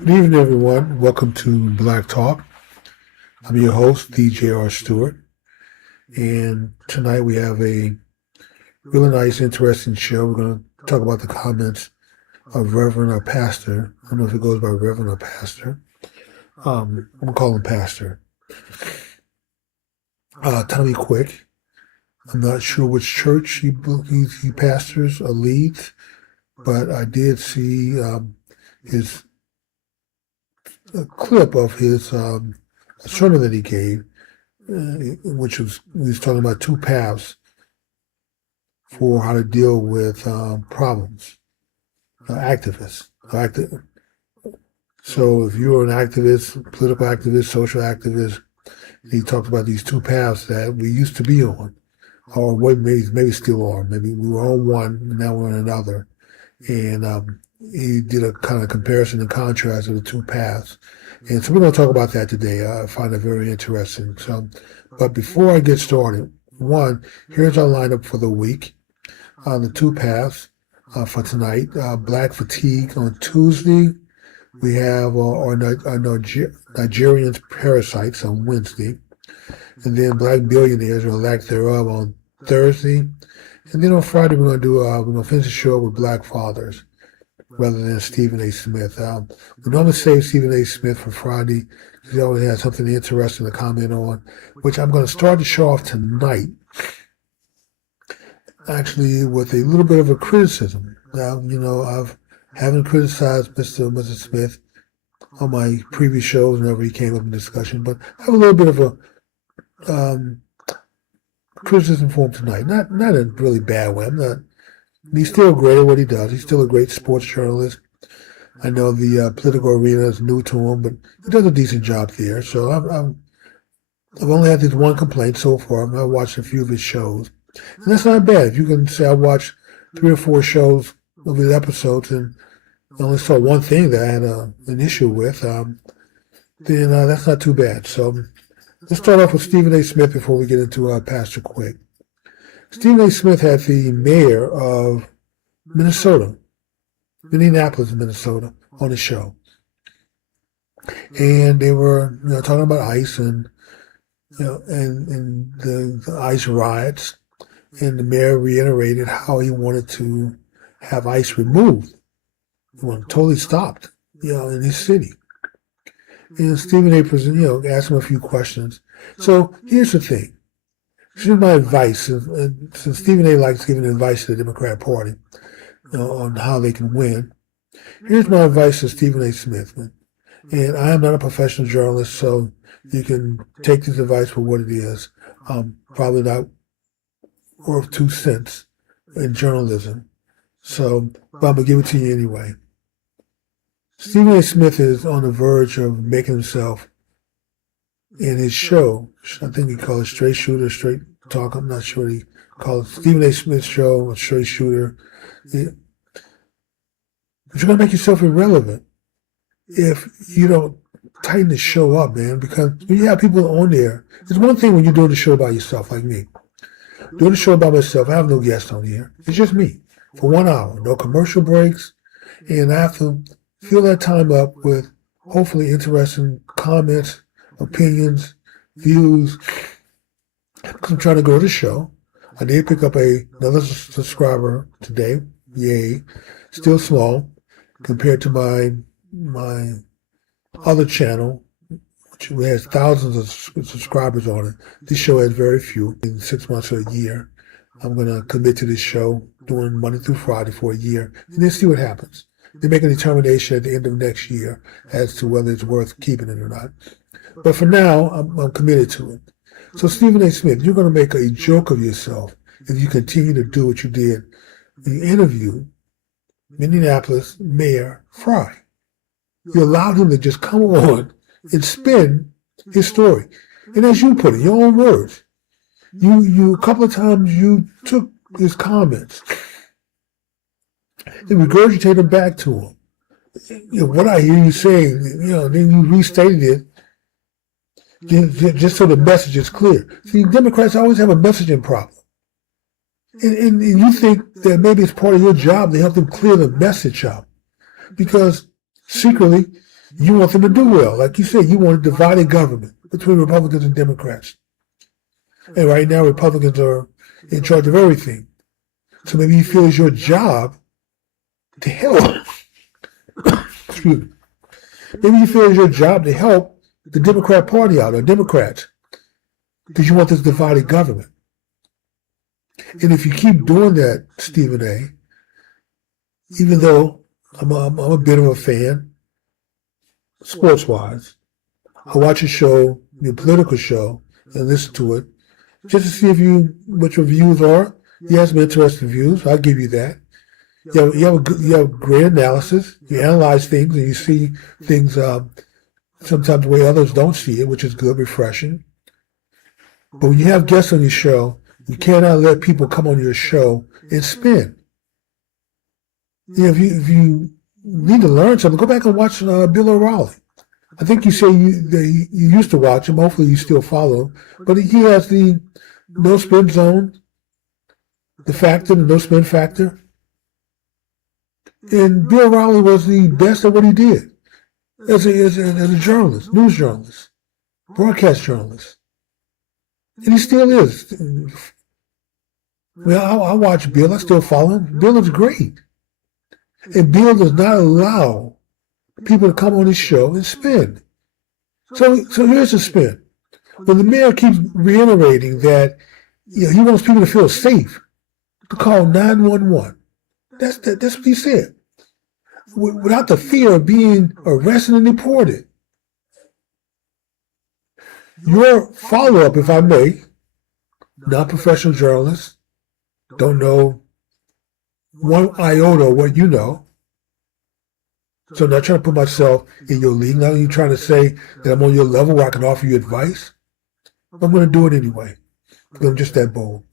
Good evening, everyone. Welcome to Black Talk. I'm your host, DJ Stewart, and tonight we have a really nice, interesting show. We're going to talk about the comments of Reverend or Pastor. I don't know if it goes by Reverend or Pastor. I'm going to call him Pastor. Tell me quick. I'm not sure which church he pastors or leads, but I did see his a clip of his sermon that he gave, which he was talking about two paths for how to deal with problems, activists. So if you're an activist, political activist, social activist, he talked about these two paths that we used to be on, or maybe still are. Maybe we were on one, and now we're on another. And he did a kind of comparison and contrast of the two paths. And so we're going to talk about that today. I find it very interesting. But before I get started, one, here's our lineup for the week. The two paths for tonight. Black Fatigue on Tuesday. We have our Nigerian Parasites on Wednesday. And then Black Billionaires or Lack Thereof on Thursday. And then on Friday, we're going to finish the show with Black Fathers rather than Stephen A. Smith. We normally save Stephen A. Smith for Friday because he always has something interesting to comment on, which I'm going to start the show off tonight, actually, with a little bit of a criticism. Now, I haven't criticized Mr. Smith on my previous shows whenever he came up in discussion, but I have a little bit of a criticism for him tonight. Not in a really bad way. He's still great at what he does. He's still a great sports journalist. I know the political arena is new to him, but he does a decent job there. So I've only had this one complaint so far. I've watched a few of his shows. And that's not bad. If you can say I watched 3 or 4 shows of his episodes and I only saw one thing that I had an issue with, then that's not too bad. So let's start off with Stephen A. Smith before we get into Pastor Quick. Stephen A. Smith had the mayor of Minnesota, Minneapolis, Minnesota, on his show. And they were talking about ICE and the ICE riots. And the mayor reiterated how he wanted to have ICE removed. He wanted totally stopped, in his city. And Stephen A. asked him a few questions. So here's the thing. Here's my advice. Since Stephen A. likes giving advice to the Democrat Party on how they can win, here's my advice to Stephen A. Smith. And I am not a professional journalist, so you can take this advice for what it is. Probably not worth 2 cents in journalism. So, but I'm going to give it to you anyway. Stephen A. Smith is on the verge of making himself in his show. I think he called it Straight Shooter, Straight Talk. I'm not sure what he called it. Stephen A. Smith Show, Straight Shooter. Yeah. But you're going to make yourself irrelevant if you don't tighten the show up, man. Because when you have people on there, it's one thing when you're doing the show by yourself, like me. Doing the show by myself, I have no guest on here. It's just me for 1 hour. No commercial breaks. And I have to fill that time up with hopefully interesting comments, opinions, views. Because I'm trying to grow the show. I did pick up another subscriber today. Yay. Still small compared to my other channel, which has thousands of subscribers on it. This show has very few. In 6 months or a year, I'm going to commit to this show doing Monday through Friday for a year and then see what happens. They make a determination at the end of next year as to whether it's worth keeping it or not. But for now, I'm committed to it. So Stephen A. Smith, you're going to make a joke of yourself if you continue to do what you did when you interviewed Minneapolis Mayor Fry. You allowed him to just come on and spin his story. And as you put it, your own words, you a couple of times you took his comments and regurgitated them back to him. What I hear you saying, then you restated it just so the message is clear. See, Democrats always have a messaging problem. And you think that maybe it's part of your job to help them clear the message up. Because secretly, You want them to do well. Like you said, you want a divided government between Republicans and Democrats. And right now, Republicans are in charge of everything. So maybe you feel it's your job to help. Excuse me. Maybe you feel it's your job to help the Democrat Party out, or Democrats, because you want this divided government. And if you keep doing that, Stephen A., even though I'm a bit of a fan, sports-wise, I watch a show, your political show, and listen to it, just to see what your views are. You have some interesting views. I'll give you that. You have great analysis. You analyze things and you see things sometimes the way others don't see it, which is good, refreshing. But when you have guests on your show, you cannot let people come on your show and spin. If you need to learn something, go back and watch Bill O'Reilly. I think you say you used to watch him. Hopefully you still follow him. But he has the no spin zone, the factor, the no spin factor. And Bill O'Reilly was the best at what he did as a journalist, news journalist, broadcast journalist. And he still is. Well, I watch Bill. I still follow him. Bill is great. And Bill does not allow people to come on his show and spin. So here's the spin. When the mayor keeps reiterating that he wants people to feel safe, to call 911. That's what he said. Without the fear of being arrested and deported. Your follow-up, if I may, non-professional journalist, don't know one iota of what you know. So I'm not trying to put myself in your league. Not only trying to say that I'm on your level where I can offer you advice. I'm going to do it anyway. Because I'm just that bold.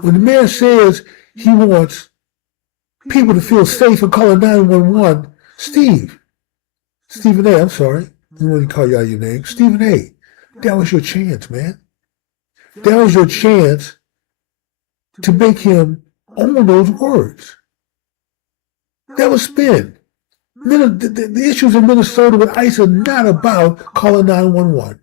When the mayor says he wants people to feel safe and calling 911, Stephen A., I'm sorry. I didn't want to call you out of your name. Stephen A., that was your chance, man. That was your chance to make him own those words. That was spin. The issues in Minnesota with ICE are not about calling 911.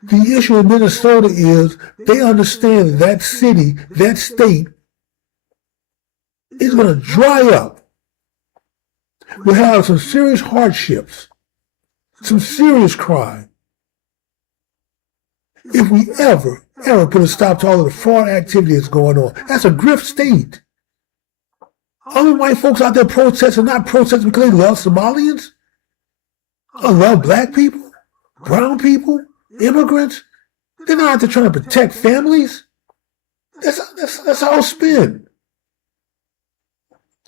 The issue in Minnesota is they understand that city, that state, is going to dry up. We'll have some serious hardships, some serious crime. If we ever put a stop to all of the fraud activity that's going on, that's a grift state. All the white folks out there protesting, not protesting because they love Somalians, or love black people, brown people, immigrants. They're not out there trying to protect families. That's all spin.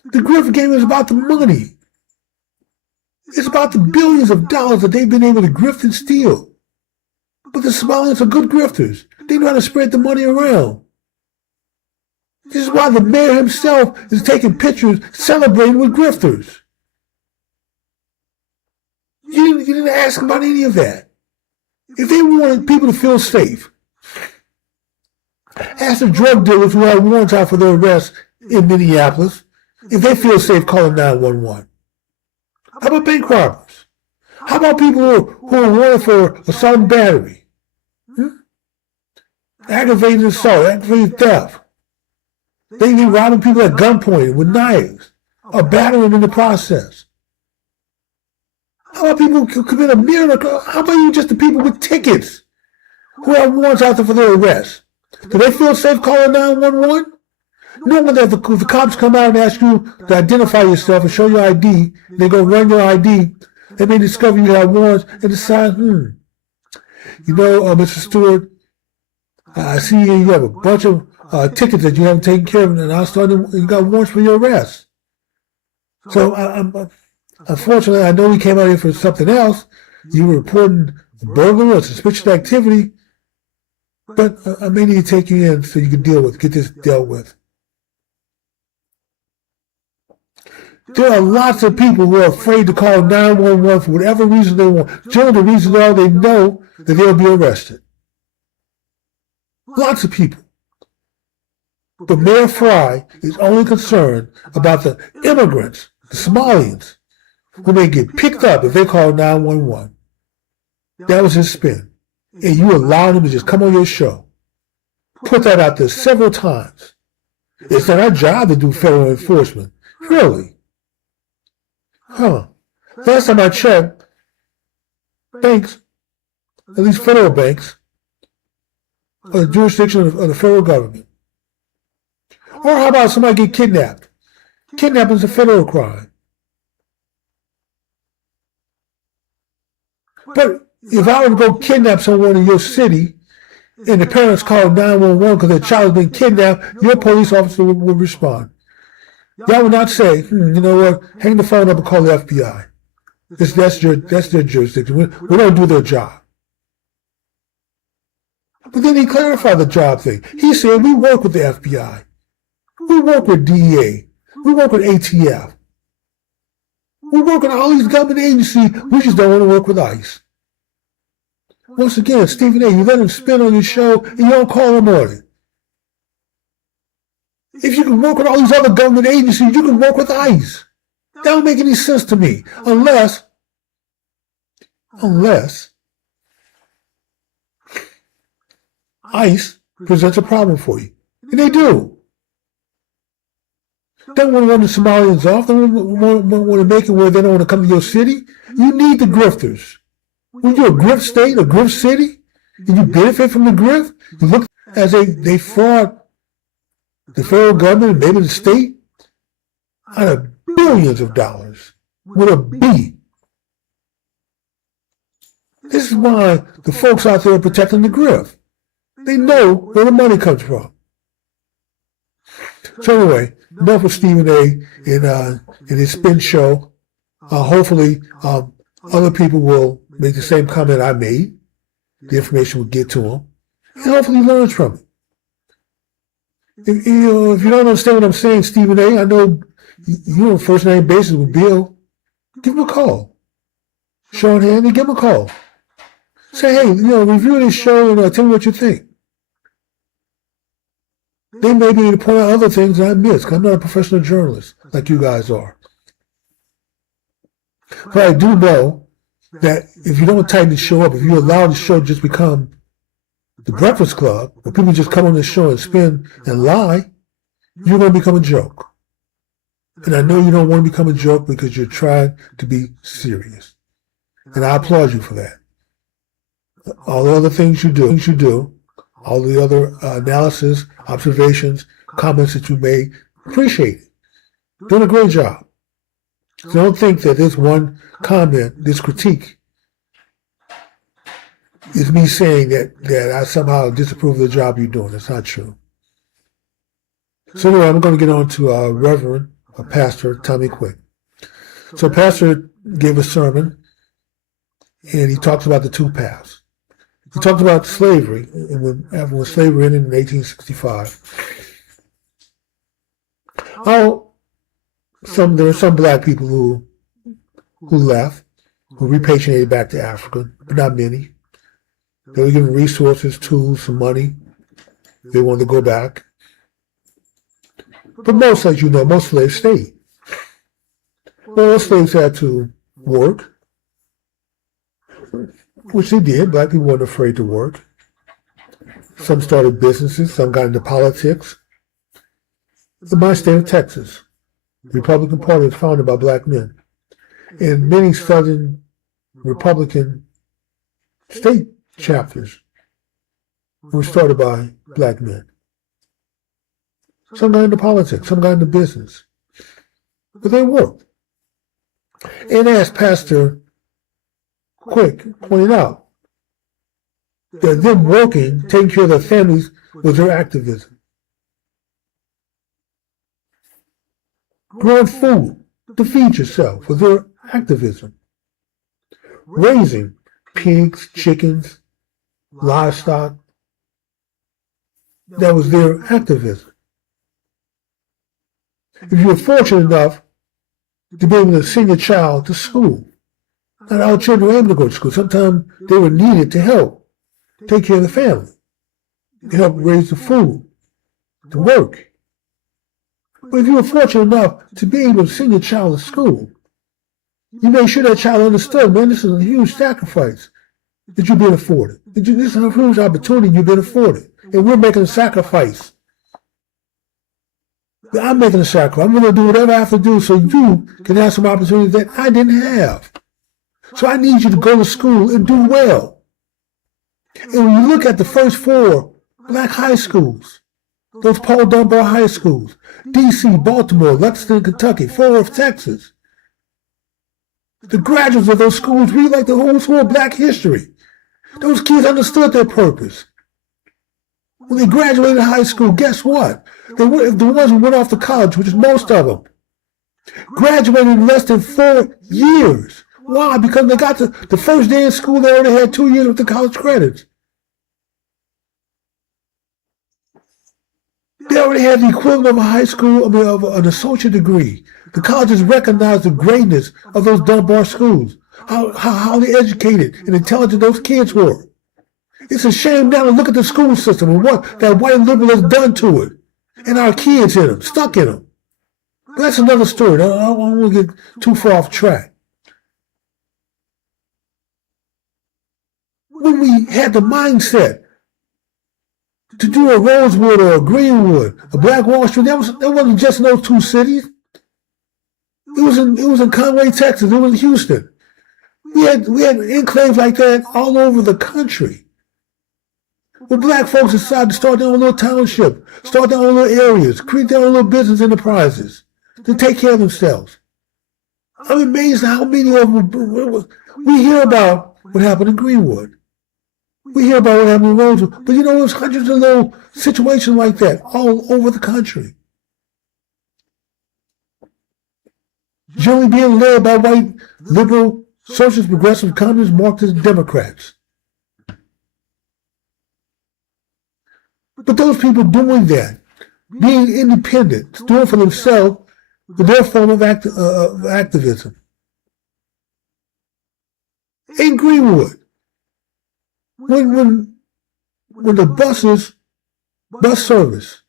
The grift game is about the money. It's about the billions of dollars that they've been able to grift and steal. But the Somalians are good grifters. They know how to spread the money around. This is why the mayor himself is taking pictures celebrating with grifters. You didn't ask about any of that. If they wanted people to feel safe, ask the drug dealers who had warrants out for their arrest in Minneapolis if they feel safe calling 911. How about bank robbers? How about people who are wanted for assault and battery? Aggravated assault, aggravated theft. They be robbing people at gunpoint with knives or battering in the process. How about people who commit a miracle? How about you just the people with tickets who have warrants out there for their arrest? Do they feel safe calling 911? Knowing that if the cops come out and ask you to identify yourself and show your ID, they go run your ID, they may discover you have warrants and decide, Mr. Stewart, I see you have a bunch of tickets that you haven't taken care of, and I started, you got warrants for your arrest. So, unfortunately, I know we came out here for something else. You were reporting a burglary or suspicious activity, but I may need to take you in so you can get this dealt with. There are lots of people who are afraid to call 911 for whatever reason they want. Generally, the reason they know that they'll be arrested. Lots of people. But Mayor Fry is only concerned about the immigrants, the Somalians, who may get picked up if they call 911. That was his spin. And you allowed him to just come on your show. Put that out there several times. It's not our job to do federal enforcement. Really? Huh. Last time I checked, banks, at least federal banks, are the jurisdiction of the federal government. Or how about somebody get kidnapped? Kidnapping is a federal crime. But if I were to go kidnap someone in your city, and the parents call 911 because their child has been kidnapped, your police officer would respond. Y'all would not say, you know what, hang the phone up and call the FBI. That's their jurisdiction. We don't do their job. But then he clarified the job thing. He said, we work with the FBI. We work with DEA. We work with ATF. We work with all these government agencies. We just don't want to work with ICE. Once again, Stephen A., you let him spin on your show and you don't call him on it. If you can work with all these other government agencies, you can work with ICE. That don't make any sense to me. Unless ICE presents a problem for you. And they do. They don't want to run the Somalians off. They don't want to make it where they don't want to come to your city. You need the grifters. When you're a grift state, a grift city, and you benefit from the grift, you look as they fraud the federal government, maybe the state, out of billions of dollars with a B. This is why the folks out there are protecting the grift. They know where the money comes from. So anyway, enough with Stephen A. in his spin show. Hopefully, other people will make the same comment I made. The information will get to him. And hopefully he learns from it. If you don't understand what I'm saying, Stephen A., I know you're on first name basis with Bill. Give him a call. Sean Handy, give him a call. Say, hey, review this show and tell me what you think. They may be able to point out other things that I missed, because I'm not a professional journalist like you guys are. But I do know that if you don't tighten the show up, if you allow the show to just become the Breakfast Club, where people just come on the show and spin and lie, you're going to become a joke. And I know you don't want to become a joke because you're trying to be serious. And I applaud you for that. All the other things you do, all the other analysis, observations, comments that you made, appreciate it. Doing a great job. So don't think that this one comment, this critique, is me saying that I somehow disapprove of the job you're doing. That's not true. So anyway, I'm going to get on to Reverend, Pastor Tommy Quick. So Pastor gave a sermon, and he talks about the two paths. He talked about slavery, and when slavery ended in 1865. There were some black people who left, who repatriated back to Africa, but not many. They were given resources, tools, some money. They wanted to go back. But most, as you know, most slaves stayed. Well, slaves had to work, which they did. Black people weren't afraid to work. Some started businesses, some got into politics. In my state of Texas, the Republican Party was founded by black men. And many Southern Republican state chapters were started by black men. Some got into politics, some got into business. But they worked. And as Pastor Quick pointed out, that them working, taking care of their families, was their activism. Growing food to feed yourself was their activism. Raising pigs, chickens, livestock, that was their activism. If you were fortunate enough to be able to send your child to school, not all children were able to go to school. Sometimes they were needed to help take care of the family, to help raise the food, to work. But if you were fortunate enough to be able to send your child to school, you made sure that child understood, man, this is a huge sacrifice that you've been afforded. This is a huge opportunity you've been afforded. And we're making a sacrifice. I'm making a sacrifice. I'm going to do whatever I have to do so you can have some opportunities that I didn't have. So I need you to go to school and do well. And when you look at the first 4 black high schools, those Paul Dunbar high schools, D.C., Baltimore, Lexington, Kentucky, Fort Worth, Texas, the graduates of those schools read like the whole school of black history. Those kids understood their purpose. When they graduated high school, guess what? They were the ones who went off to college, which is most of them, graduated in less than 4 years. Why? Because they got to the first day in school, they already had 2 years with the college credits. They already had the equivalent of a high school, of an associate degree. The colleges recognized the greatness of those Dunbar schools, how highly educated and intelligent those kids were. It's a shame now to look at the school system and what that white liberal has done to it, and our kids in them, stuck in them. But that's another story. I don't want to get too far off track. When we had the mindset to do a Rosewood or a Greenwood, a Black Wall Street, that wasn't just in those 2 cities. It was in Conway, Texas. It was in Houston. We had enclaves like that all over the country. Where black folks decided to start their own little township, start their own little areas, create their own little business enterprises to take care of themselves. I'm amazed at how many of them. We hear about what happened in Greenwood. We hear about what happened in Rosewood. But there's hundreds of little situations like that all over the country. Generally being led by white, liberal, socialist, progressive, communist, Marxist, Democrats. But those people doing that, being independent, doing for themselves, with their form of activism. In Greenwood, when the bus service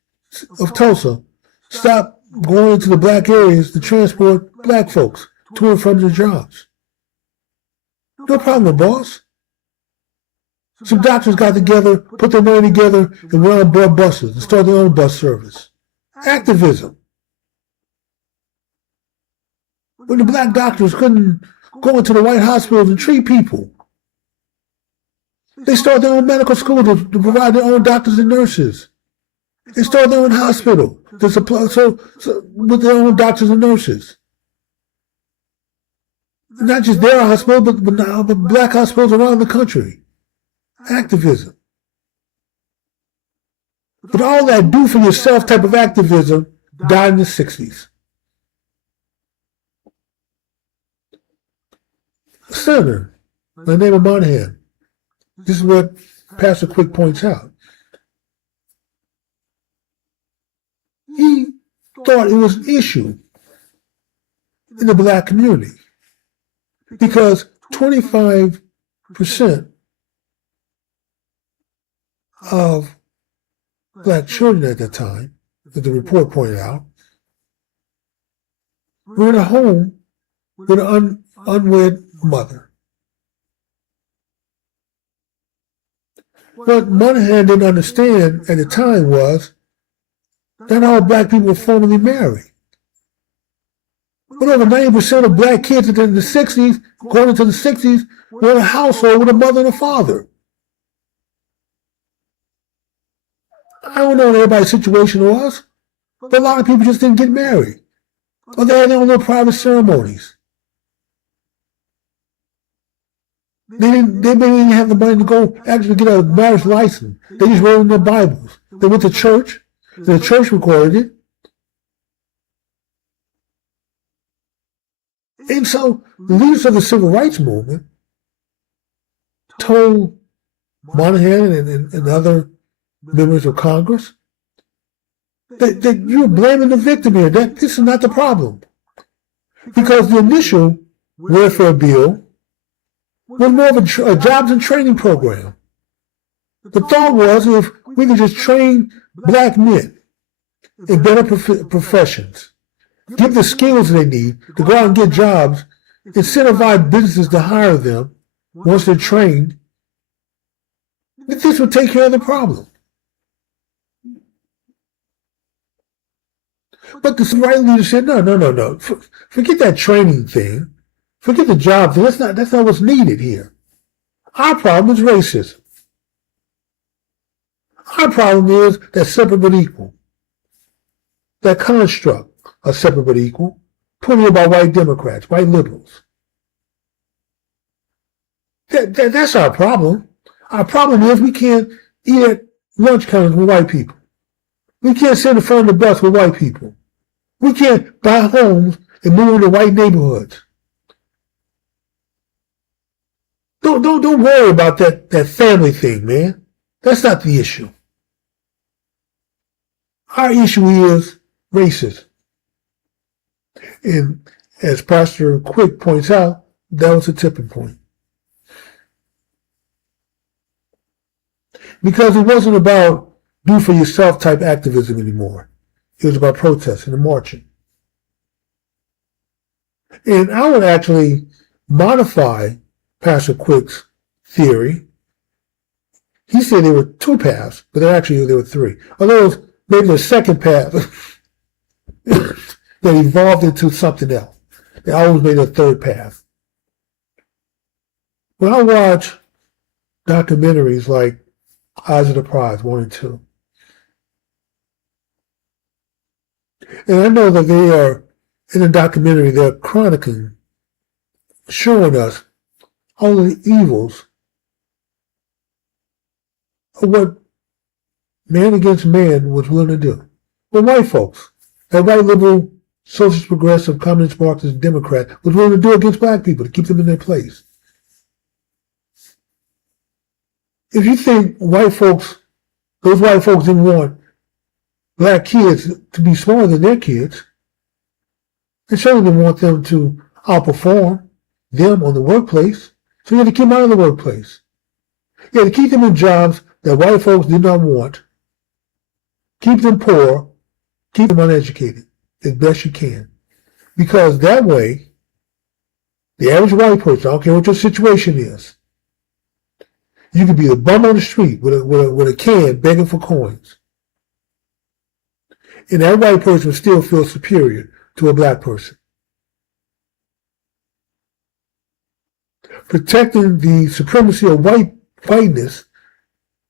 of Tulsa stopped going into the black areas to transport black folks to and from their jobs. No problem, boss. Some doctors got together, put their money together, and went on board buses and started their own bus service. Activism. When the black doctors couldn't go into the white hospitals and treat people, they started their own medical school to provide their own doctors and nurses. They started their own hospital to supply with their own doctors and nurses. Not just their hospital, but black hospitals around the country. Activism. But all that do for yourself type of activism died in the 60s. A senator by the name of Monahan. This is what Pastor Quick points out. He thought it was an issue in the black community because 25% of black children at that time, as the report pointed out, were in a home with an unwed mother. What Monahan didn't understand at the time was not all black people were formally married. But over 90% of black kids in the 60s, going into the 60s, were in a household with a mother and a father. I don't know what everybody's situation was, but a lot of people just didn't get married. Or they had their own little private ceremonies. They didn't have the money to go actually get a marriage license. They just wrote in their Bibles. They went to church. The church recorded it. And so the leaders of the civil rights movement told Monahan and other members of Congress that you're blaming the victim here. That this is not the problem. Because the initial welfare bill was more of a jobs and training program. The thought was if we could just train black men in better professions, give the skills they need to go out and get jobs, incentivize businesses to hire them once they're trained, this will take care of the problem. But the right leader said, no. Forget that training thing. Forget the job thing. That's not what's needed here. Our problem is racism. Our problem is that separate but equal. That construct of separate but equal, put here by white Democrats, white liberals. That's our problem. Our problem is we can't eat at lunch counters with white people. We can't sit in front of the bus with white people. We can't buy homes and move into white neighborhoods. Don't worry about that family thing, man. That's not the issue. Our issue is racism. And as Pastor Quick points out, that was a tipping point. Because it wasn't about do for yourself type activism anymore. It was about protesting and marching. And I would actually modify Pastor Quick's theory. He said there were two paths, but there were three. Although maybe the second path that evolved into something else. They always made a third path. When I watch documentaries like Eyes of the Prize 1 and 2, and I know that they are, in the documentary, they're chronicling, showing us all the evils of what man against man was willing to do. Well, white folks, that white liberal, socialist, progressive, communist, Marxist, Democrat was willing to do against black people to keep them in their place. If you think those white folks didn't want black kids to be smarter than their kids, they certainly didn't want them to outperform them on the workplace, so you had to keep them out of the workplace. You had to keep them in jobs that white folks did not want, keep them poor, keep them uneducated as best you can. Because that way, the average white person, I don't care what your situation is, you could be the bum on the street with a can begging for coins. And that white person would still feel superior to a black person. Protecting the supremacy of whiteness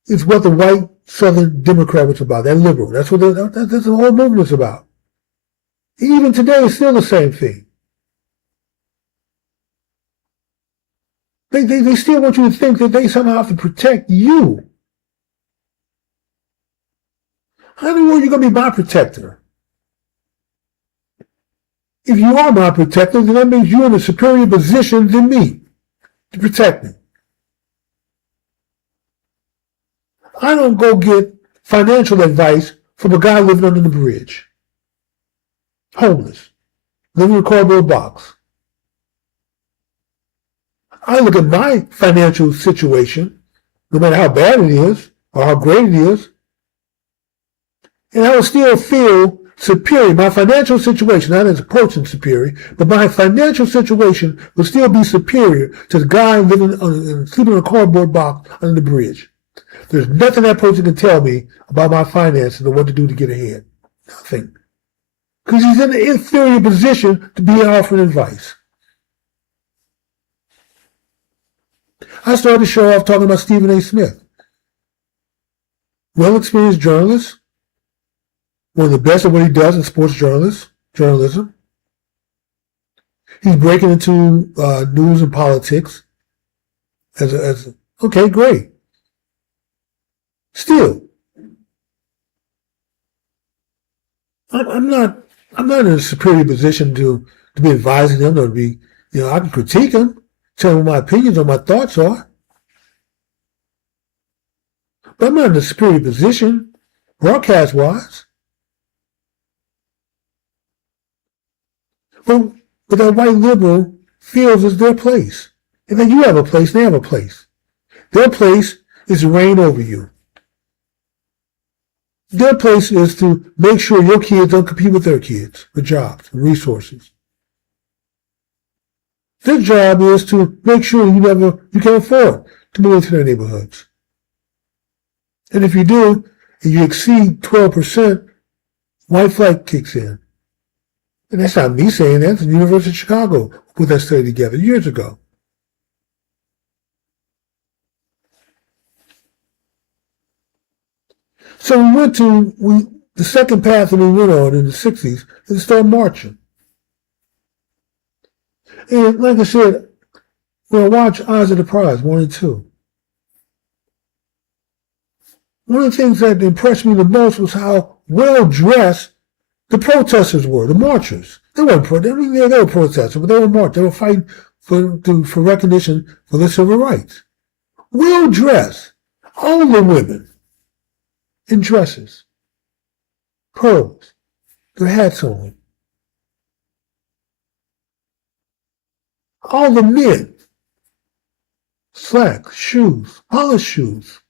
is what the white Southern Democrat was about. That liberal. That's what that's the whole movement is about. Even today, it's still the same thing. They still want you to think that they somehow have to protect you. How in the world are you going to be my protector? If you are my protector, then that means you're in a superior position than me to protect me. I don't go get financial advice from a guy living under the bridge, homeless, living in a cardboard box. I look at my financial situation, no matter how bad it is or how great it is, and I will still feel superior. My financial situation, not as a person superior, but my financial situation will still be superior to the guy sleeping in a cardboard box under the bridge. There's nothing that person can tell me about my finances or what to do to get ahead. Nothing. Because he's in an inferior position to be offering advice. I started the show off talking about Stephen A. Smith. Well-experienced journalist, one of the best at what he does in sports journalism. He's breaking into news and politics okay, great. Still, I'm not in a superior position to be advising them or to be, I can critique them, tell them what my opinions or my thoughts are. But I'm not in a superior position, broadcast-wise. But that white liberal feels it's their place. And then you have a place, they have a place. Their place is to reign over you. Their place is to make sure your kids don't compete with their kids for jobs and resources. Their job is to make sure you can afford to move into their neighborhoods. And if you do, and you exceed 12%, white flight kicks in. And that's not me saying that. The University of Chicago put that study together years ago. So the second path that we went on in the 60s is to start marching. And like I said, when I watch Eyes of the Prize 1 and 2, one of the things that impressed me the most was how well dressed the protesters were, the marchers. They weren't protesting. They were protesters, but they were marching. They were fighting for recognition for their civil rights. Well dressed, all the women in dresses, pearls, their hats on. All the men, slacks, shoes, polished shoes,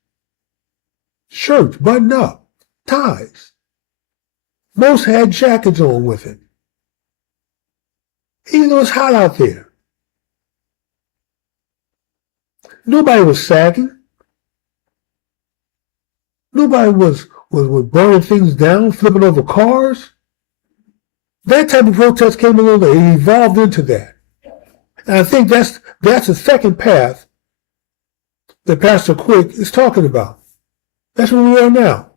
shirts buttoned up, ties. Most had jackets on with it. Even though it's hot out there. Nobody was sagging. Nobody was burning things down, flipping over cars. That type of protest came along and evolved into that. And I think that's the second path that Pastor Quick is talking about. That's where we are now.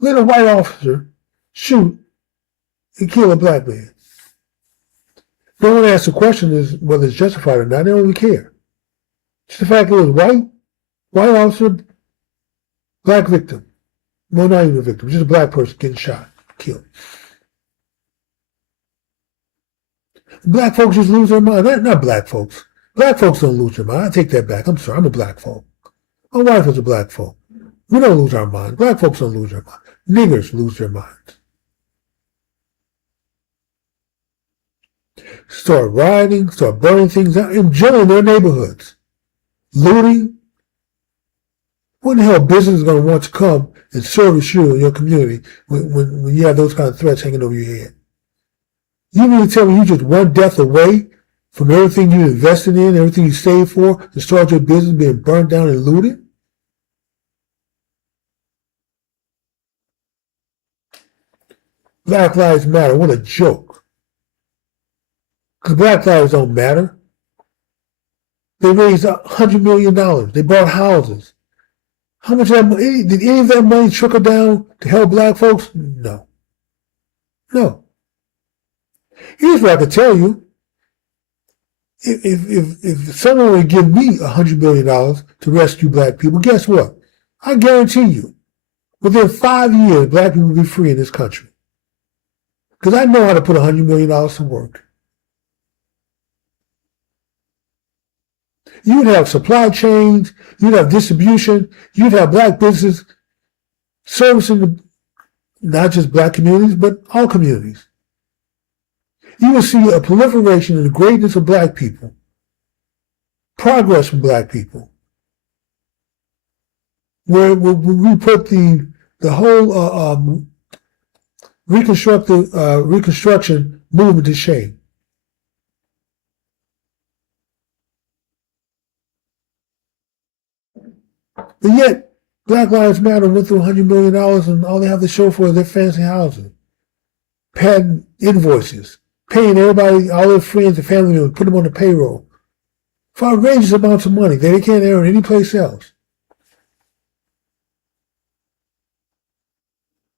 Let a white officer shoot and kill a black man. No one asks the question is whether it's justified or not. They don't really care. Just the fact it was white officer, black victim. Well, not even a victim, just a black person getting shot, killed. Black folks just lose their mind. Not black folks. Black folks don't lose their mind. I take that back. I'm sorry. I'm a black folk. My wife is a black folk. We don't lose our mind. Black folks don't lose their mind. Niggers lose their minds. Start rioting, start burning things out, enjoying their neighborhoods. Looting. What the hell business is going to want to come and service you in your community when you have those kind of threats hanging over your head? You mean to tell me you just one death away from everything you invested in, everything you saved for, to start your business being burned down and looted? Black Lives Matter, what a joke. Because Black lives don't matter. They raised $100 million. They bought houses. How much of that money, did any of that money trickle down to help black folks? No. No. Here's what I can tell you. If someone would give me $100 million to rescue black people, guess what? I guarantee you, within 5 years, black people will be free in this country. Because I know how to put $100 million to work. You'd have supply chains, you'd have distribution, you'd have black businesses servicing not just black communities, but all communities. You will see a proliferation of the greatness of black people, progress from black people, where we put the whole reconstruction movement to shame. But yet, Black Lives Matter went through $100 million and all they have to show for is their fancy housing, patent invoices, paying everybody, all their friends and family members, put them on the payroll for outrageous amounts of money that they can't earn anyplace else.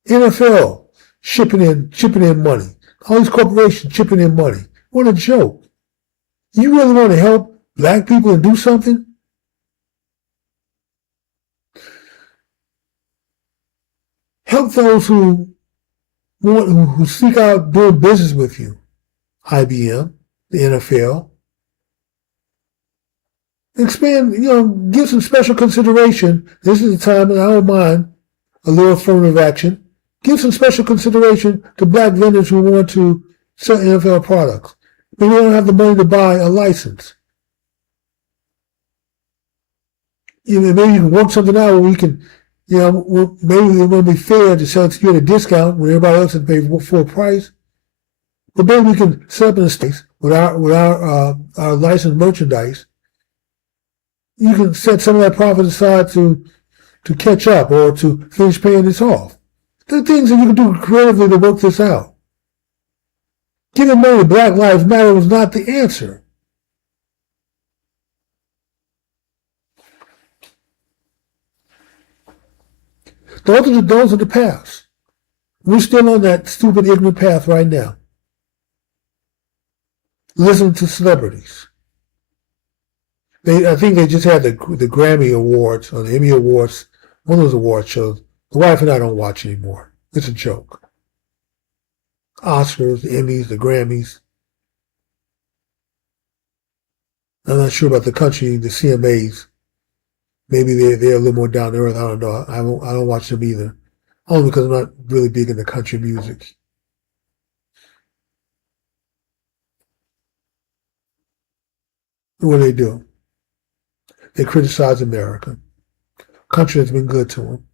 NFL shipping in money. All these corporations chipping in money. What a joke. You really want to help black people and do something? Help those who seek out doing business with you. IBM, the NFL. Expand, give some special consideration. This is the time that I don't mind a little affirmative action. Give some special consideration to black vendors who want to sell NFL products. Maybe they don't have the money to buy a license. Maybe you can work something out where we can Maybe it wouldn't be fair to sell it to you at a discount when everybody else has paid full price. But maybe we can set up in a space with our licensed merchandise. You can set some of that profit aside to catch up or to finish paying this off. There are things that you can do creatively to work this out. Giving money to Black Lives Matter was not the answer. Those are the paths. We're still on that stupid, ignorant path right now. Listen to celebrities. I think they just had the Grammy Awards or the Emmy Awards, one of those award shows. The wife and I don't watch anymore. It's a joke. Oscars, the Emmys, the Grammys. I'm not sure about the country, the CMAs. Maybe they're a little more down to earth. I don't know. I don't watch them either. Only because I'm not really big into country music. What do they do? They criticize America. Country has been good to them.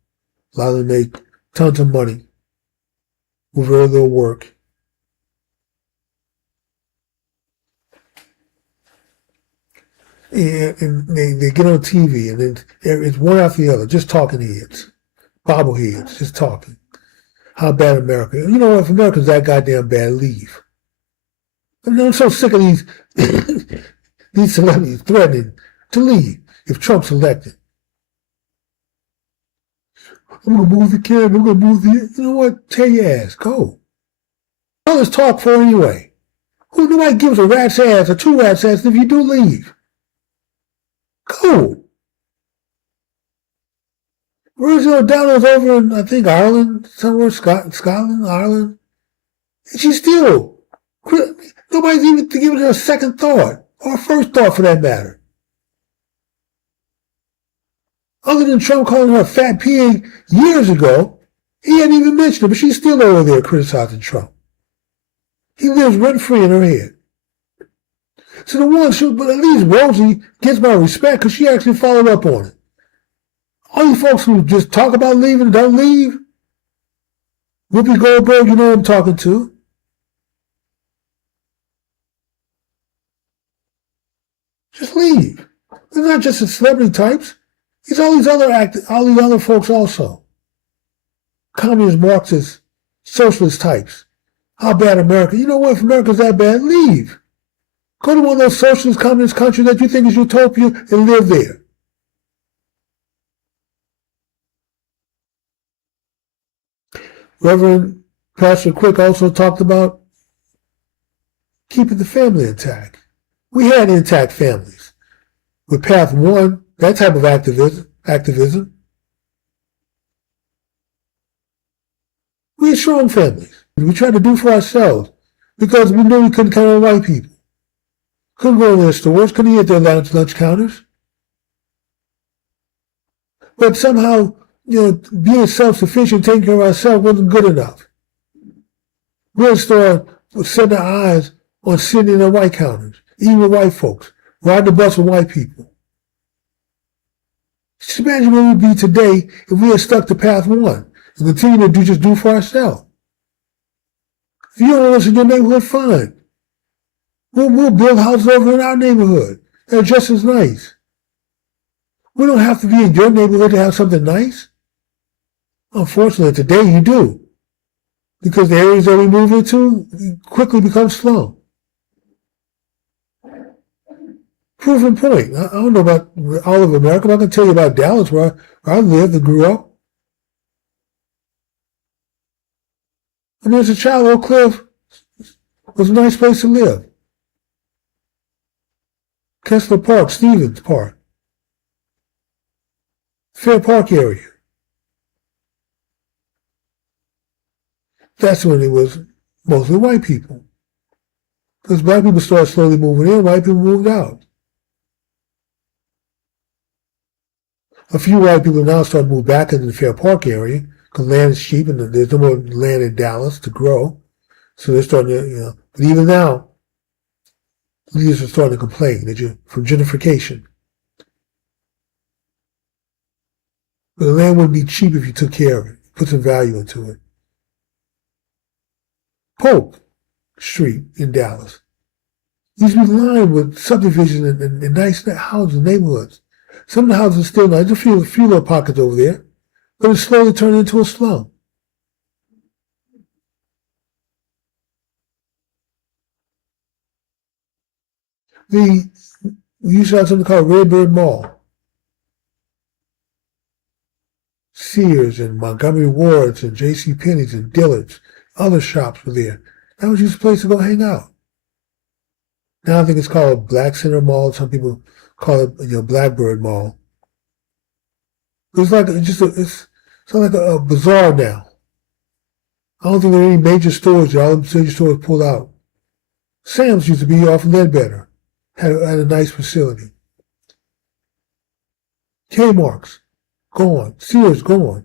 A lot of them make tons of money with very little work. And they get on TV, and then it's one after the other, just talking heads, bobbleheads, just talking. How bad America is. You know what? If America's that goddamn bad, leave. I mean, I'm so sick of these these celebrities threatening to leave if Trump's elected. I'm going to move the camera, I'm going to move the... You know what? Tell your ass. Go. All this talk for anyway. Nobody gives a rat's ass or two rat's ass if you do leave. Go. Rosie O'Donnell's over in, I think, Ireland, somewhere, Scotland, Ireland. And she's still... Nobody's even giving her a second thought, or a first thought for that matter. Other than Trump calling her a fat pig years ago, he hadn't even mentioned it, but she's still over there criticizing Trump. He lives rent-free in her head. So but at least Rosie gets my respect because she actually followed up on it. All you folks who just talk about leaving and don't leave, Whoopi Goldberg, you know who I'm talking to. Just leave. They're not just the celebrity types. It's all these other folks also. Communist, Marxist, socialist types. How bad America? You know what? If America's that bad, leave. Go to one of those socialist, communist countries that you think is utopia and live there. Reverend Pastor Quick also talked about keeping the family intact. We had intact families. With Path 1, that type of activism. We had strong families. We tried to do for ourselves because we knew we couldn't count on white people. Couldn't go in their stores, couldn't eat at their lunch counters. But somehow, being self-sufficient, taking care of ourselves wasn't good enough. We had to start setting our eyes on sitting in white counters, eating with white folks, riding the bus with white people. Just imagine where we'd be today if we had stuck to Path 1 and continued to just do for ourselves. If you don't want us in your neighborhood, fine. We'll build houses over in our neighborhood. They're just as nice. We don't have to be in your neighborhood to have something nice. Unfortunately, today you do. Because the areas that we move into quickly become slum. Proven point. I don't know about all of America, but I can tell you about Dallas, where I lived and grew up. I mean, as a child, Oak Cliff was a nice place to live. Kessler Park, Stevens Park, Fair Park area. That's when it was mostly white people. Because black people started slowly moving in, white people moved out. A few white people now start to move back into the Fair Park area because land is cheap and there's no more land in Dallas to grow. So they're starting to, but even now, leaders are starting to complain from gentrification. But the land wouldn't be cheap if you took care of it, put some value into it. Polk Street in Dallas used to be lined with subdivisions and nice houses and neighborhoods. Some of the houses are still nice. There's a few little pockets over there, but it's slowly turning into a slum. We used to have something called Redbird Mall. Sears and Montgomery Ward's and J.C. Penney's and Dillard's, other shops were there. That was just a place to go hang out. Now I think it's called Black Center Mall. Some people call it, Blackbird Mall. It's like it's like a bazaar now. I don't think there are any major stores there. All the major stores pulled out. Sam's used to be off Ledbetter. Had a nice facility. Kmart's, gone. Sears, gone.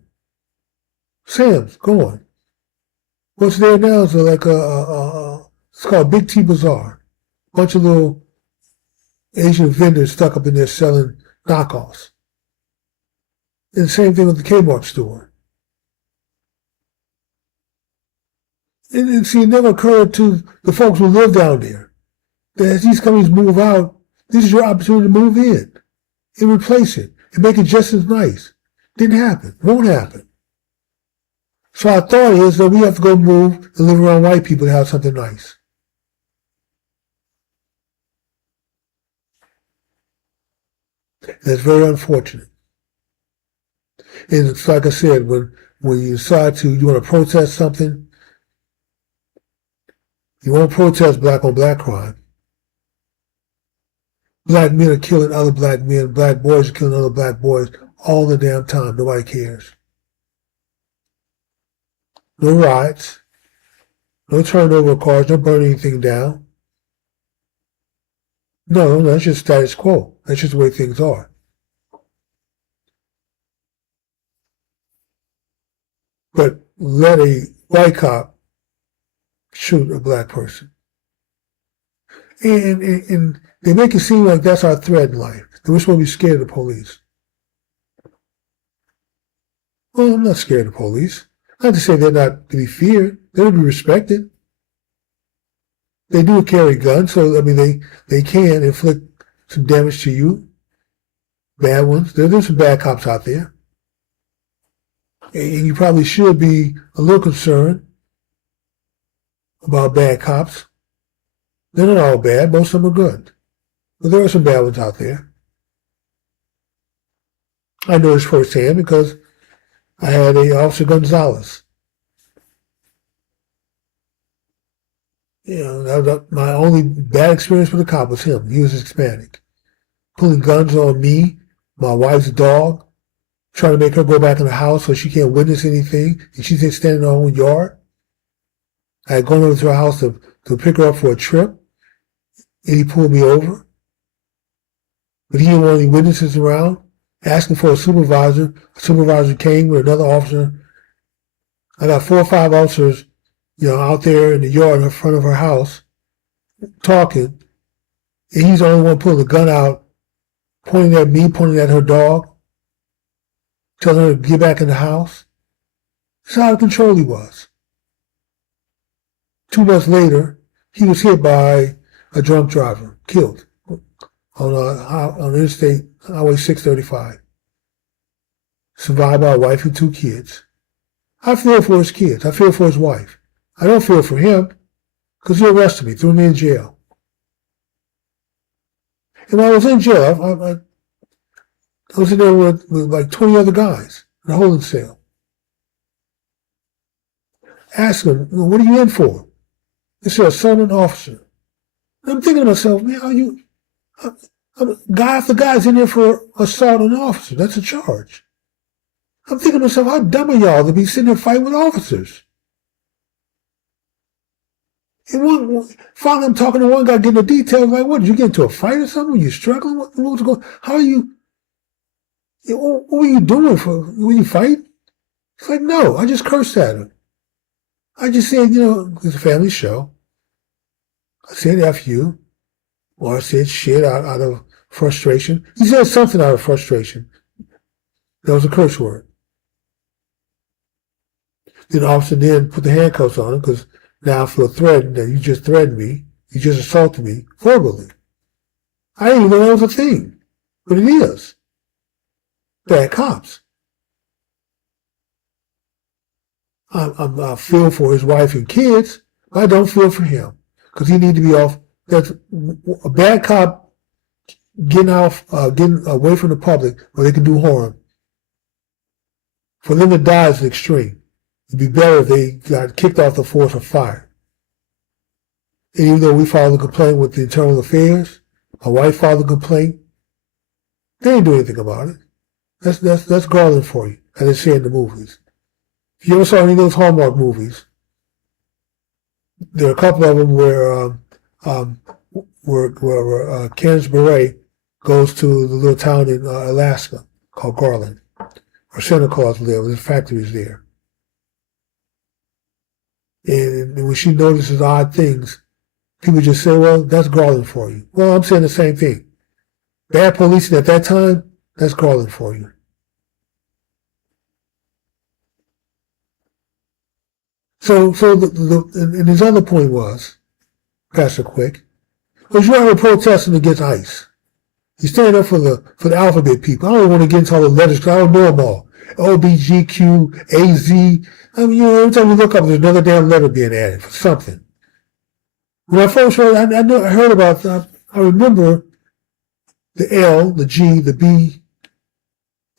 Sam's, gone. What's there now is like it's called Big T Bazaar. Bunch of little Asian vendors stuck up in there selling knockoffs. And the same thing with the Kmart store. And see, it never occurred to the folks who live down there that as these companies move out, this is your opportunity to move in and replace it and make it just as nice. Didn't happen. Won't happen. So our thought is that we have to go move and live around white people to have something nice. That's very unfortunate. And it's like I said, when you decide you want to protest something, you won't protest black on black crime. Black men are killing other black men, black boys are killing other black boys all the damn time. Nobody cares. No riots, no turnover of cars, no burning anything down. No, that's just status quo. That's just the way things are. But let a white cop shoot a black person. And they make it seem like that's our threat in life, that we're supposed to be scared of the police. Well, I'm not scared of the police. Not to say they're not to be feared. They're to be respected. They do carry guns, so, I mean, they can inflict some damage to you. Bad ones. There's some bad cops out there. And you probably should be a little concerned about bad cops. They're not all bad. Most of them are good. But there are some bad ones out there. I know this firsthand because I had Officer Gonzalez. My only bad experience with a cop was him. He was Hispanic. Pulling guns on me, my wife's dog, trying to make her go back in the house so she can't witness anything, and she's just standing in her own yard. I had gone over to her house to pick her up for a trip, and he pulled me over. But he didn't want any witnesses around, asking for a supervisor. A supervisor came with another officer. I got 4 or 5 officers, out there in the yard in front of her house, talking, and he's the only one pulling the gun out, pointing at me, pointing at her dog, telling her to get back in the house. That's how out of control he was. 2 months later, he was hit by a drunk driver, killed on Interstate Highway 635. Survived by a wife and 2 kids. I feel for his kids. I feel for his wife. I don't feel for him because he arrested me, threw me in jail. And when I was in jail, I was in there with like 20 other guys in a holding cell. Asked them, what are you in for? They said, assault an officer. And I'm thinking to myself, man, guy after guy's in there for assault an officer. That's a charge. I'm thinking to myself, how dumb are y'all to be sitting there fighting with officers? And finally, I'm talking to one guy, getting the details. Like, what, did you get into a fight or something? Were you struggling? What was going? How are you? What were you doing? Were you fighting? It's like, no, I just cursed at him. I just said, it's a family show. I said F you, or I said shit out of frustration. He said something out of frustration. That was a curse word. Then the officer then put the handcuffs on him because now I feel threatened that you just threatened me. You just assaulted me verbally. I didn't even know that was a thing, but it is. Bad cops. I feel for his wife and kids, but I don't feel for him because he needs to be off. That's a bad cop getting away from the public where they can do harm. For them to die is extreme. It'd be better if they got kicked off the force or fired. And even though we filed a complaint with the Internal Affairs, my wife filed a complaint, they didn't do anything about it. That's Garland for you, as they say in the movies. If you ever saw any of those Hallmark movies, there are a couple of them where Candace Bure goes to the little town in Alaska called Garland, where Santa Claus lives. His factory is there. And when she notices odd things, people just say, well, that's Garland for you. Well, I'm saying the same thing. Bad policing at that time, that's Garland for you. So and his other point was, Pastor Quick, was you are protesting against ICE. You stand up for the alphabet people. I don't want to get into all the letters because I don't know them all. LBGQ, AZ. I mean, every time you look up, there's another damn letter being added for something. When I first heard, I heard about that. I remember the L, the G, the B,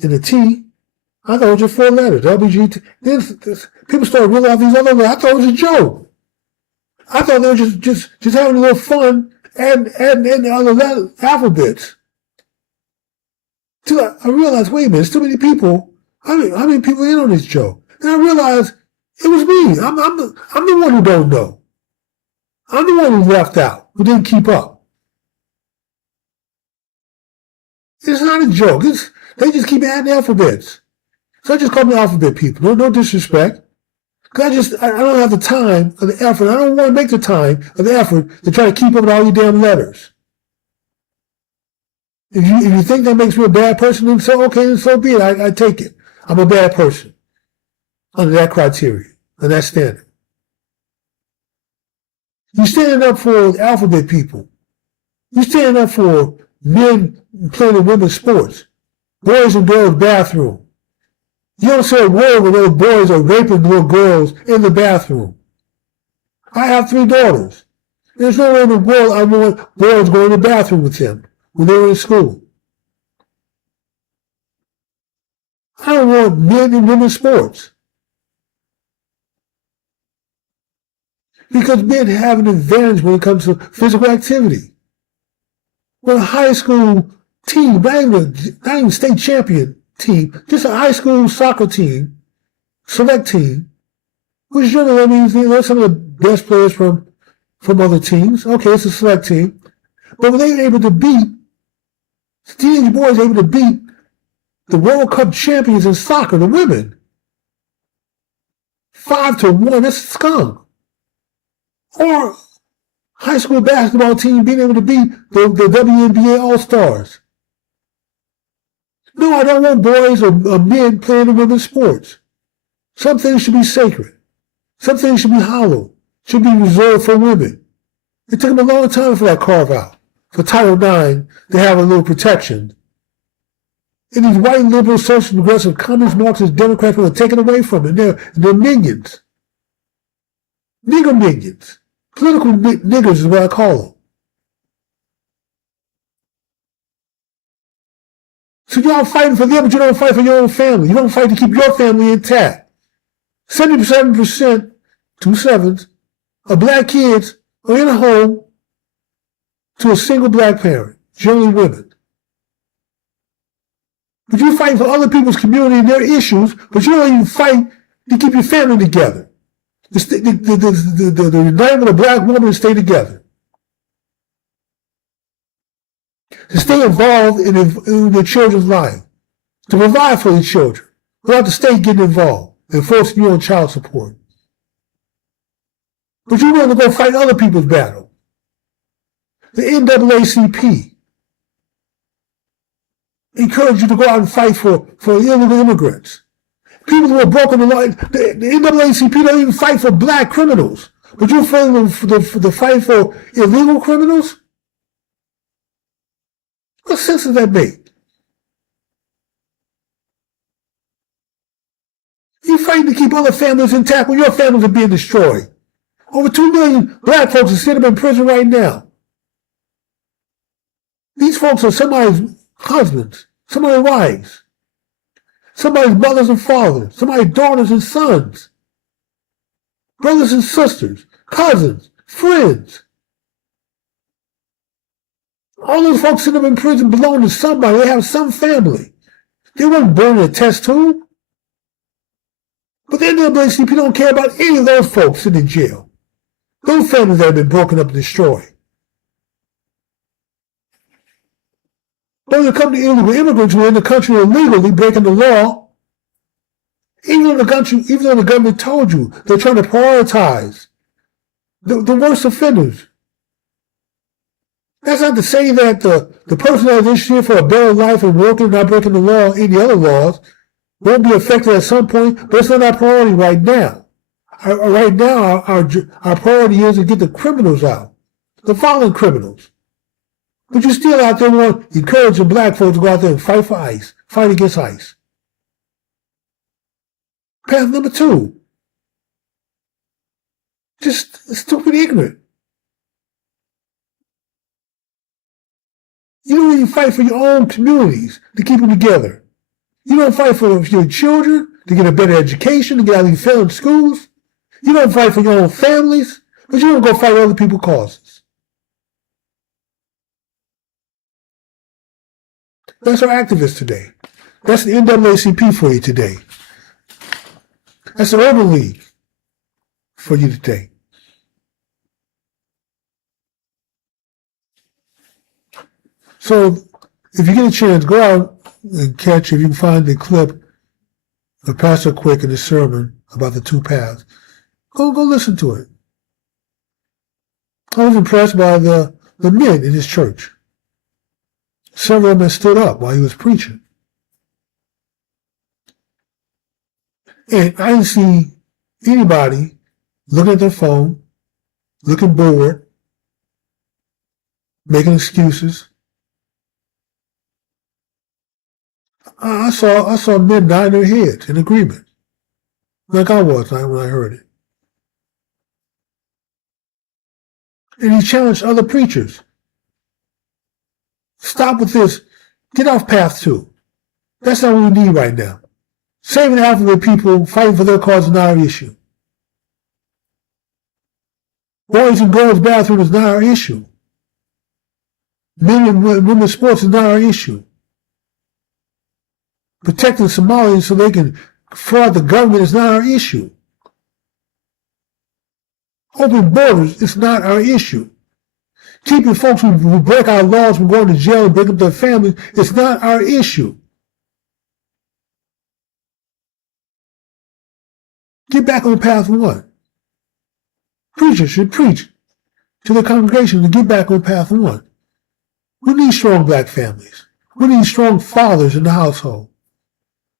and the T. I thought it was just 4 letters. LBGT. Then people started realizing these other letters. I thought it was a joke. I thought they were just having a little fun and the other alphabets. Till I realized, wait a minute, there's too many people. How many people in on this joke? And I realized it was me. I'm the one who don't know. I'm the one who left out, who didn't keep up. It's not a joke. They just keep adding alphabets. So I just call them alphabet people. No disrespect. Because I don't have the time or the effort. I don't want to make the time or the effort to try to keep up with all your damn letters. If you think that makes me a bad person, then so okay, then so be it. I take it. I'm a bad person under that criteria and that standard. You're standing up for alphabet people. You're standing up for men playing in women's sports, boys and girls bathroom. You don't say a word when those boys are raping little girls in the bathroom. I have 3 daughters. There's no way in the world I want boys going to the bathroom with them when they're in school. I don't want men in women's sports. Because men have an advantage when it comes to physical activity. When a high school team, not even state champion team, just a high school soccer team, select team, which generally that means they're some of the best players from other teams. Okay, it's a select team. But when they're able to beat, teenage boys able to beat the World Cup champions in soccer, the women, 5-1, that's scum. Or high school basketball team being able to beat the WNBA All-Stars. No, I don't want boys or men playing in women's sports. Some things should be sacred. Some things should be hallowed. Should be reserved for women. It took them a long time for that carve out. For Title IX to have a little protection. And these white liberal, social progressive, communist, Marxist, Democrats want to take it away from it. They're minions. Nigger minions. Political niggers is what I call them. So y'all fighting for them, but you don't fight for your own family. You don't fight to keep your family intact. 77%, 2/7, of black kids are in a home to a single black parent, generally women. But you fight for other people's community and their issues, but you don't even fight to keep your family together. The unitement of black women to stay together. To stay involved in their children's life. To provide for their children. Without the state getting involved and forcing you on child support. But you're willing to go fight other people's battle. The NAACP. encourage you to go out and fight for illegal immigrants. People who are broken the law. The NAACP don't even fight for black criminals. But you're fighting the fight for illegal criminals? What sense does that make? You're fighting to keep other families intact when your families are being destroyed. Over 2 million black folks are sitting in prison right now. These folks are somebody's husbands, somebody's wives, somebody's mothers and fathers, somebody's daughters and sons, brothers and sisters, cousins, friends. All those folks sitting up in prison belong to somebody. They have some family. They weren't born in a test tube. But the NAACP don't care about any of those folks sitting in jail. Those families that have been broken up and destroyed. But when it comes to illegal immigrants who are in the country illegally breaking the law, even though the government told you they're trying to prioritize the worst offenders. That's not to say that the person that is interested for a better life and working, not breaking the law, any other laws, won't be affected at some point, but it's not our priority right now. Right now, our priority is to get the criminals out, the violent criminals. But you're still out there encouraging black folks to go out there and fight for ICE, fight against ICE. Path number 2. Just stupid ignorant. You don't even fight for your own communities to keep them together. You don't fight for your children to get a better education, to get out of these failing schools. You don't fight for your own families, but you don't go fight other people's causes. That's our activists today. That's the NAACP for you today. That's the Urban League for you today. So, if you get a chance, go out and catch, if you can find the clip of Pastor Quick in his sermon about the 2 paths. Go listen to it. I was impressed by the men in his church. Several of them stood up while he was preaching. And I didn't see anybody looking at their phone, looking bored, making excuses. I saw men nodding their heads in agreement, like I was when I heard it. And he challenged other preachers. Stop with this. Get off path 2. That's not what we need right now. Saving African people, fighting for their cause is not our issue. Boys and girls bathroom is not our issue. Men and women's sports is not our issue. Protecting Somalians so they can fraud the government is not our issue. Open borders is not our issue. Keeping folks who break our laws from going to jail and break up their families is not our issue. Get back on path 1. Preachers should preach to the congregation to get back on path 1. We need strong black families. We need strong fathers in the household.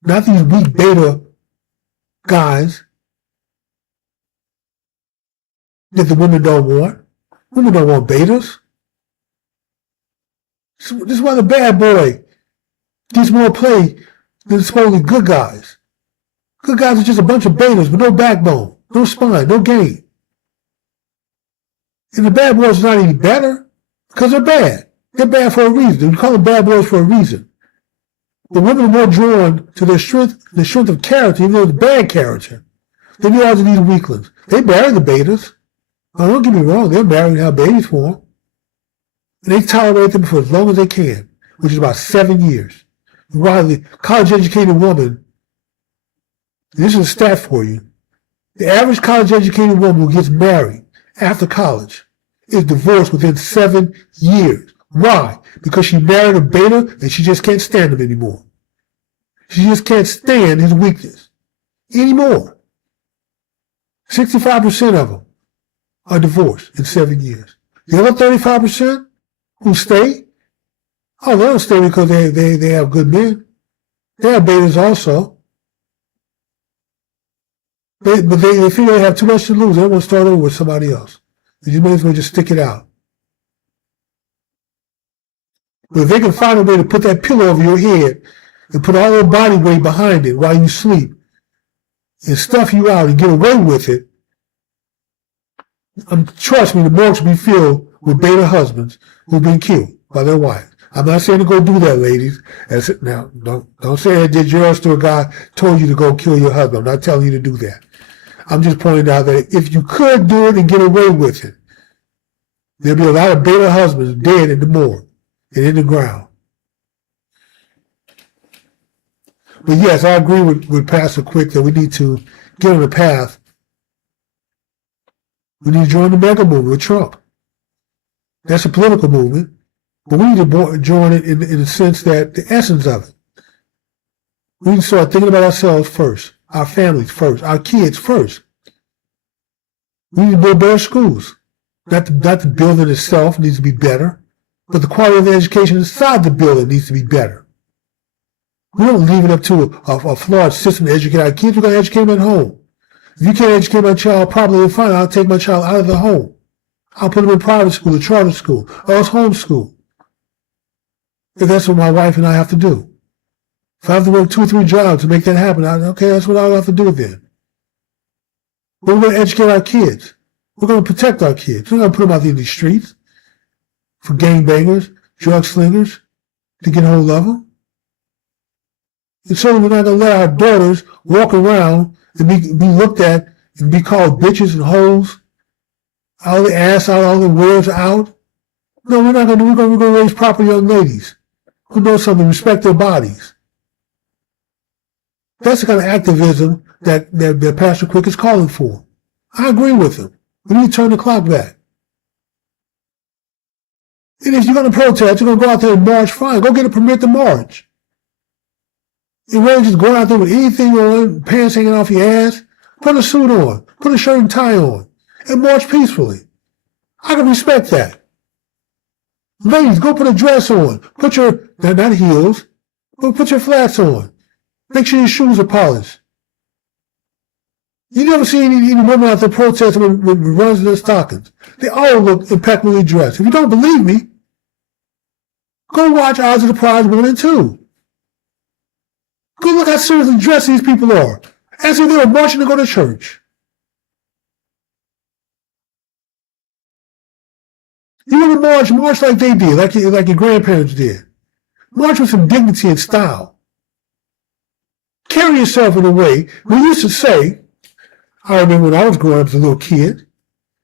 Not these weak beta guys that the women don't want. Women don't want betas. This is why the bad boy gets more play than supposedly good guys. Good guys are just a bunch of betas with no backbone, no spine, no game. And the bad boys are not any better because they're bad. They're bad for a reason. We call them bad boys for a reason. The women are more drawn to their strength, the strength of character, even though it's bad character, than they are to these weaklings. They marry the betas. Now, don't get me wrong, they're marrying to have babies for them. And they tolerate them for as long as they can, which is about 7 years. While the college-educated woman, this is a stat for you, the average college-educated woman who gets married after college is divorced within 7 years. Why? Because she married a beta and she just can't stand him anymore. She just can't stand his weakness anymore. 65% of them are divorced in 7 years. The other 35% who stay Oh, they don't stay because they have good men. They have betas also. But they feel they have too much to lose. They want to start over with somebody else. You may as well just stick it out. But if they can find a way to put that pillow over your head and put all their body weight behind it while you sleep and stuff you out and get away with it, trust me, the morgue will be filled with beta husbands who've been killed by their wives. I'm not saying to go do that, ladies. Now, don't say I did yours to a guy told you to go kill your husband. I'm not telling you to do that. I'm just pointing out that if you could do it and get away with it, there'll be a lot of beta husbands dead in the morgue and in the ground. But yes, I agree with Pastor Quick that we need to get on the path. We need to join the mega movement with Trump. That's a political movement, but we need to join it in the sense that the essence of it. We need to start thinking about ourselves first, our families first, our kids first. We need to build better schools. Not the building itself needs to be better, but the quality of the education inside the building needs to be better. We don't leave it up to a flawed system to educate our kids. We're going to educate them at home. If you can't educate my child properly, fine, I'll take my child out of the home. I'll put them in private school, a charter school, or else homeschool. If that's what my wife and I have to do. If I have to work 2 or 3 jobs to make that happen, okay, that's what I'll have to do then. But we're going to educate our kids. We're going to protect our kids. We're not going to put them out in the streets for gangbangers, drug slingers, to get a hold of them. And so we're not going to let our daughters walk around and be looked at and be called bitches and hoes, all the ass out, all the wares out. No, we're not going to do. We're going to raise proper young ladies who know something, respect their bodies. That's the kind of activism that Pastor Quick is calling for. I agree with him. We need to turn the clock back. And if you're going to protest, you're going to go out there and march, fine. Go get a permit to march. You rather just go out there with anything on, pants hanging off your ass, put a suit on, put a shirt and tie on, and march peacefully. I can respect that. Ladies, go put a dress on. Put your, not heels, but put your flats on. Make sure your shoes are polished. You never see any women out there protesting with runs in their stockings. They all look impeccably dressed. If you don't believe me, go watch Eyes of the Prize 1 and 2. Go look how seriously dressed these people are. As if they were marching to go to church. You want to march like they did, like your grandparents did. March with some dignity and style. Carry yourself in a way. We used to say, I remember when I was growing up as a little kid,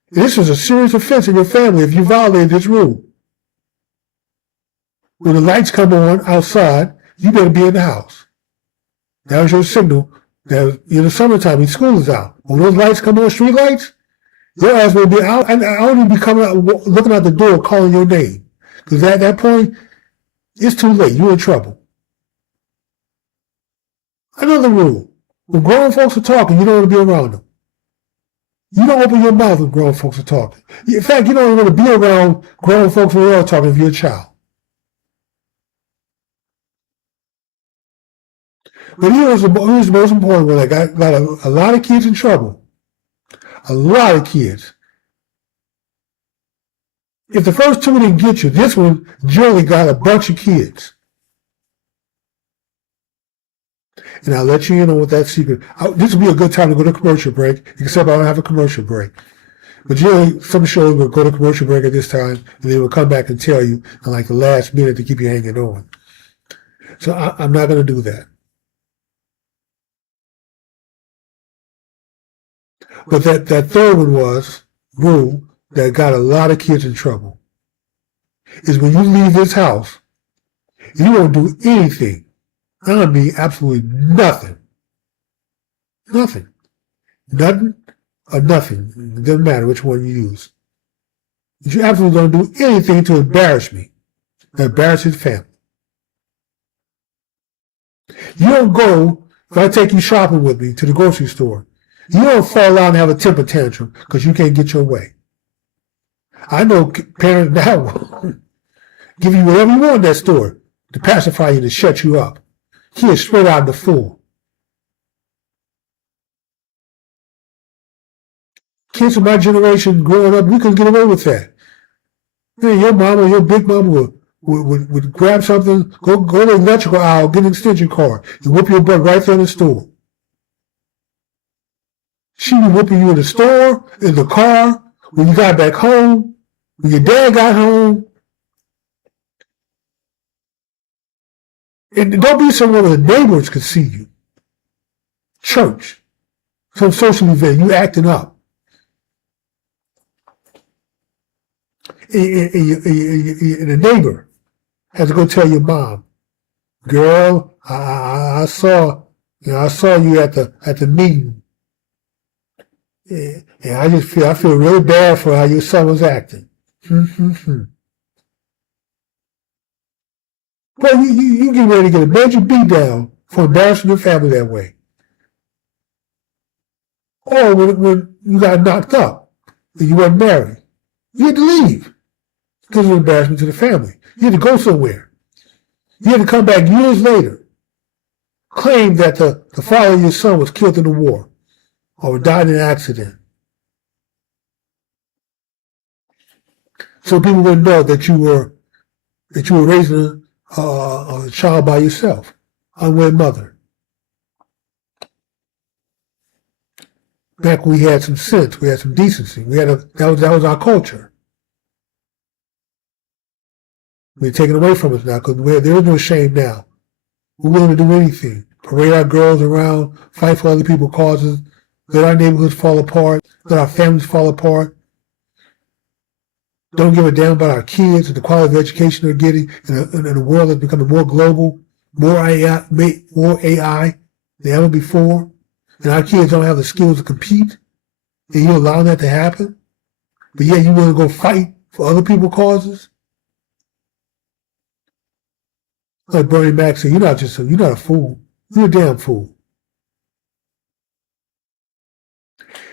this was a serious offense in your family if you violated this rule. When the lights come on outside, you better be in the house. That was your signal that in the summertime when school is out. When those lights come on, street lights, your ass will be out. I don't even be coming out, looking out the door, calling your name. Because at that point, it's too late. You're in trouble. Another rule. When grown folks are talking, you don't want to be around them. You don't open your mouth when grown folks are talking. In fact, you don't even want to be around grown folks when they're talking if you're a child. But here's the most important one. I got a lot of kids in trouble. A lot of kids. If the first 2 didn't get you, this one generally got a bunch of kids. And I'll let you in on what that secret. This will be a good time to go to commercial break, except I don't have a commercial break. But generally, some shows will go to commercial break at this time, and they will come back and tell you in like the last minute to keep you hanging on. So I'm not going to do that. But that third one was rule that got a lot of kids in trouble. Is when you leave this house, you won't do anything. I mean absolutely nothing. Nothing. Nothing or nothing. It doesn't matter which one you use. You absolutely don't do anything to embarrass me. To embarrass his family. You don't go, if I take you shopping with me to the grocery store, you don't fall out and have a temper tantrum because you can't get your way. I know parents now give you whatever you want in that store to pacify you, to shut you up. He is straight out the fool. Kids of my generation growing up, we couldn't get away with that. Hey, your mama, your big mama would grab something, go to the electrical aisle, get an extension cord, and whoop your butt right there in the store. She be whooping you in the store, in the car, when you got back home, when your dad got home. And don't be somewhere where the neighbors could see you. Church, some social event, you acting up. And the neighbor has to go tell your mom, girl, I saw you at the meeting. And I feel really bad for how your son was acting. Well, you get ready to get a major beat down for embarrassing your family that way. Or when you got knocked up and you weren't married, you had to leave because of embarrassment to the family. You had to go somewhere. You had to come back years later, claim that the father of your son was killed in the war or died in an accident. So people wouldn't know that you were raising a child by yourself, unwed mother. Back when we had some sense, we had some decency. That was our culture. We're taken away from us now because there is no shame now. We're willing to do anything. Parade our girls around, fight for other people's causes, let our neighborhoods fall apart, let our families fall apart. Don't give a damn about our kids and the quality of education they're getting in a world that's becoming more global, more AI than ever before. And our kids don't have the skills to compete. And you allow that to happen. But yet you want to go fight for other people's causes. Like Bernie Mac said, you're not a fool. You're a damn fool.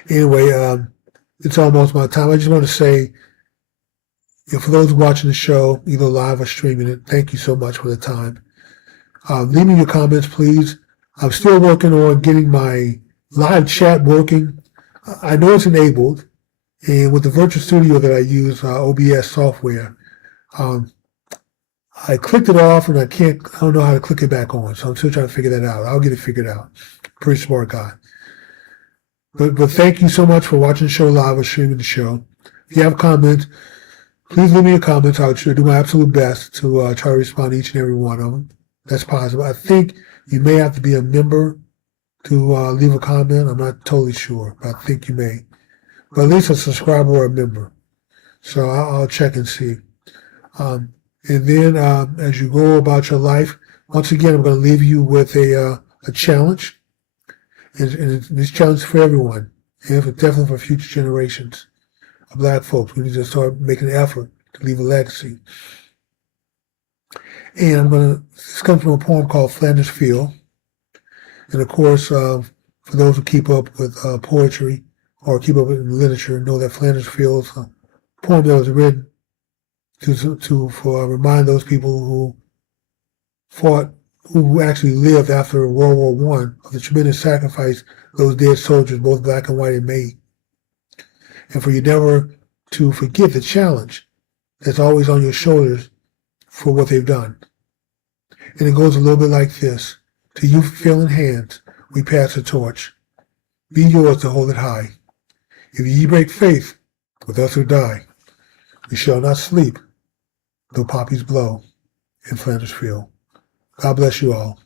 Anyway, it's almost my time. I just want to say, for those watching the show, either live or streaming it, thank you so much for the time. Leave me your comments, please. I'm still working on getting my live chat working. I know it's enabled, and with the virtual studio that I use, OBS software, I clicked it off and I don't know how to click it back on, so I'm still trying to figure that out. I'll get it figured out. Pretty smart guy. But thank you so much for watching the show live or streaming the show. If you have comments, please leave me your comments. I'll do my absolute best to try to respond to each and every one of them. That's possible. I think you may have to be a member to leave a comment. I'm not totally sure, but I think you may. But at least a subscriber or a member. So I'll check and see. And then as you go about your life, once again, I'm going to leave you with a challenge. And this challenge is for everyone, and definitely for future generations of Black folks. We need to start making an effort to leave a legacy. And this comes from a poem called Flanders Field. And of course, for those who keep up with poetry or keep up with literature, know that Flanders Field is a poem that was written to remind those people who actually lived after World War I of the tremendous sacrifice those dead soldiers, both black and white, had made. And for you never to forget the challenge that's always on your shoulders for what they've done. And it goes a little bit like this. To you failing hands, we pass the torch. Be yours to hold it high. If ye break faith with us who die, we shall not sleep, though poppies blow in Flanders Field. God bless you all.